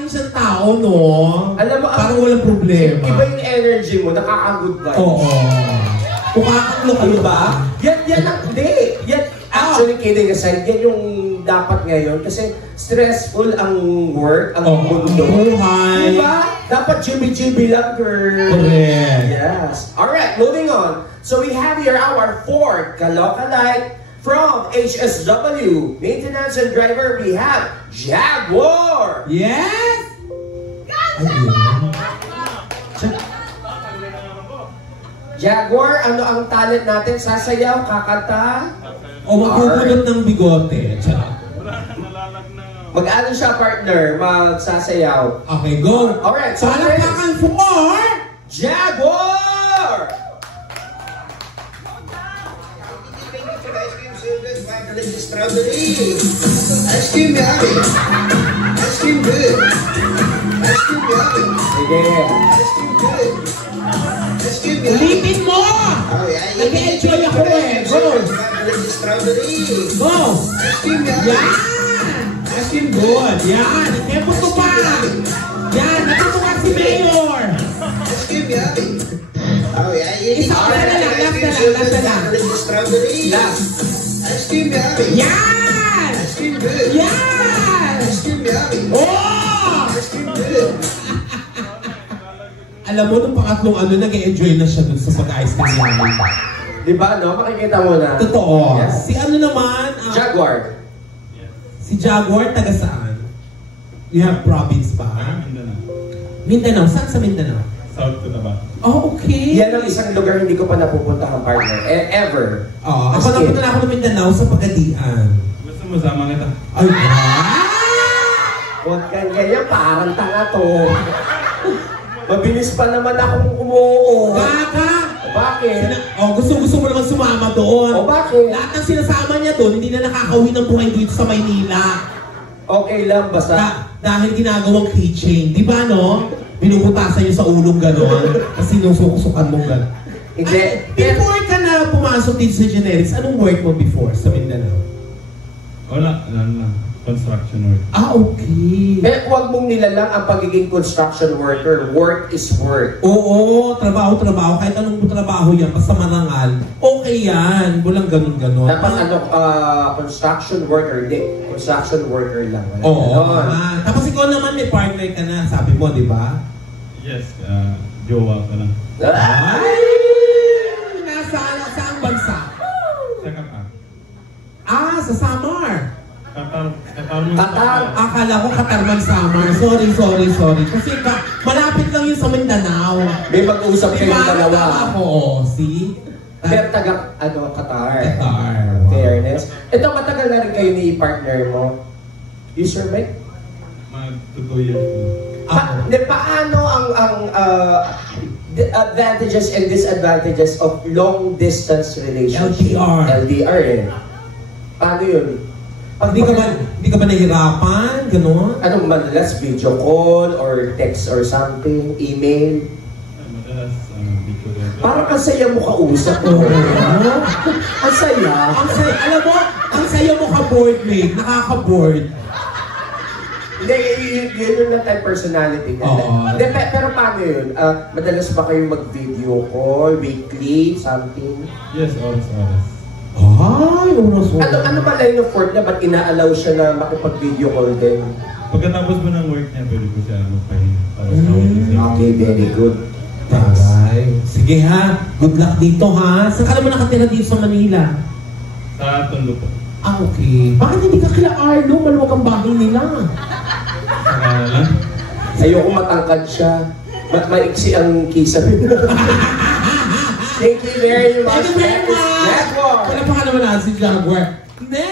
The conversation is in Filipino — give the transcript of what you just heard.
maayos ang tao, no? Alam mo, parang walang problema. Iba yung energy mo, nakaka-good vibes. Oo. Kukakaklo kayo ba? Yan ang, hindi. Yan, actually, kidding aside, yan yung dapat ngayon. Kasi stressful ang work, ang mundo. Buhay. Diba? Dapat chibi-chibi lang, girl. Correct. Yes. Alright, moving on. So we have here our fourth Kaloka Light from HSW. Maintenance and driver, we have Jaguar. Yes! Jaguar, ano ang talent natin? Sasayaw, kakanta? O magpupulot ng bigote. Mag-ano siya, partner? Magsasayaw. Okay, go! Alright, so palakpakan for Jaguar! Strawberry. Ice cream yummy. Ice cream good. Ice cream yummy. Sige. Ice cream good. Ice cream yummy. ulitin mo! Oh, yeah. Nag-enjoy ako eh. Go! Strawberry. Go! Ice cream yummy. Yan! Ice cream good. Yan! Tempo ko pa! Yan! Natutukan si Mayor! Ice cream yummy. Oh, yeah. Isa ka na lang. Last na lang. Strawberry. Last. Ice cream yummy. Yan! Ice cream good. Yan! Ice cream yummy. Oh! Ice cream good. Alam mo, nung pangatlong ano, nag-enjoy na siya dun sa pag-ice cream namin. Diba, no? Makikita mo na. Totoo. Yes. Si ano naman? Jaguar. Si Jaguar, taga saan? You have province ba? Mindanao. Mindanao? Saan sa Mindanao? South Cotabato. Oh, okay. Yan ang isang lugar hindi ko pa napupuntahan, partner. Ever. Oo. As Ako in. napunta na ako ng Mindanao sa Pagadian. Gusto mo, sama kita. Ay, ba? Huwag kang ganyan, parang tanga to. Mabilis pa naman akong umuo. Baka! Bakit? Gusto mo naman sumama doon. O bakit? Lahat ng sinasama niya doon, hindi na nakakauwi ng buhay dito sa Maynila. Okay lang, basta. Dahil ginagawang keychain. Di ba, no? Binubutasan niyo sa ulong gano'n. Kasi sinusukusukan mo gano'n. Hindi. Before ka na pumasok dito sa generics, anong work mo before sa Mindanao? Wala, lang. Construction work. Ah, okay. Huwag mong nilalang ang pagiging construction worker. Work is work. Oo, trabaho. Kahit anong trabaho yan, basta marangal, okay yan. Walang ganun-ganon. Dapat construction worker. Hindi, construction worker lang. Oo. Ganon. Tapos ikaw naman may partner ka na, sabi mo, di ba? Yes, jowa ko lang. Ay! Saan bansa? Sa Qatar. Sa Samar. Qatar. Akala ko Qatar man Samar. Sorry. Kasi malapit lang yun sa Mindanao. May mag-uusap kayo Diba? dalawa. Ako, see? Pero taga, Qatar. Qatar. Fairness. Ito, matagal na rin kayo ni partner mo. You sure, mate? Mag-2 years po. Paano ang the advantages and disadvantages of long distance relationship? LDR eh. Paano yun? Hindi ka ba nahirapan? Ganon? Anong madalas? Video call or text or something? Email? Madalas, video call. Parang ang saya mo kausap mo. Ang saya. Alam mo, ang saya mo ka-board, mate. Nakaka-board. Hindi, yun yung type personality niya. Hindi, pero paano yun? Madalas ba kayo mag-video call, weekly, something? Yes, oras. Ay, oras. Ano ba line of work niya? Ba't ina-allow siya na makipag-video call din? Pagkatapos mo ng work niya, pwede ko siya magpahinga. Para sa office. Okay, very good. Tagay. Sige ha, good luck dito ha. Saan ka naman nakatira dito sa Manila? Sa Tondo po. Okay. Bakit hindi ka kila Arlo? Maluwag ang bahay nila. Ayoko matangkad siya. Maiksi ang kisa. Thank you very much. Thank you very much. Jaguar. Wala pa ka naman na si Jaguar. Next!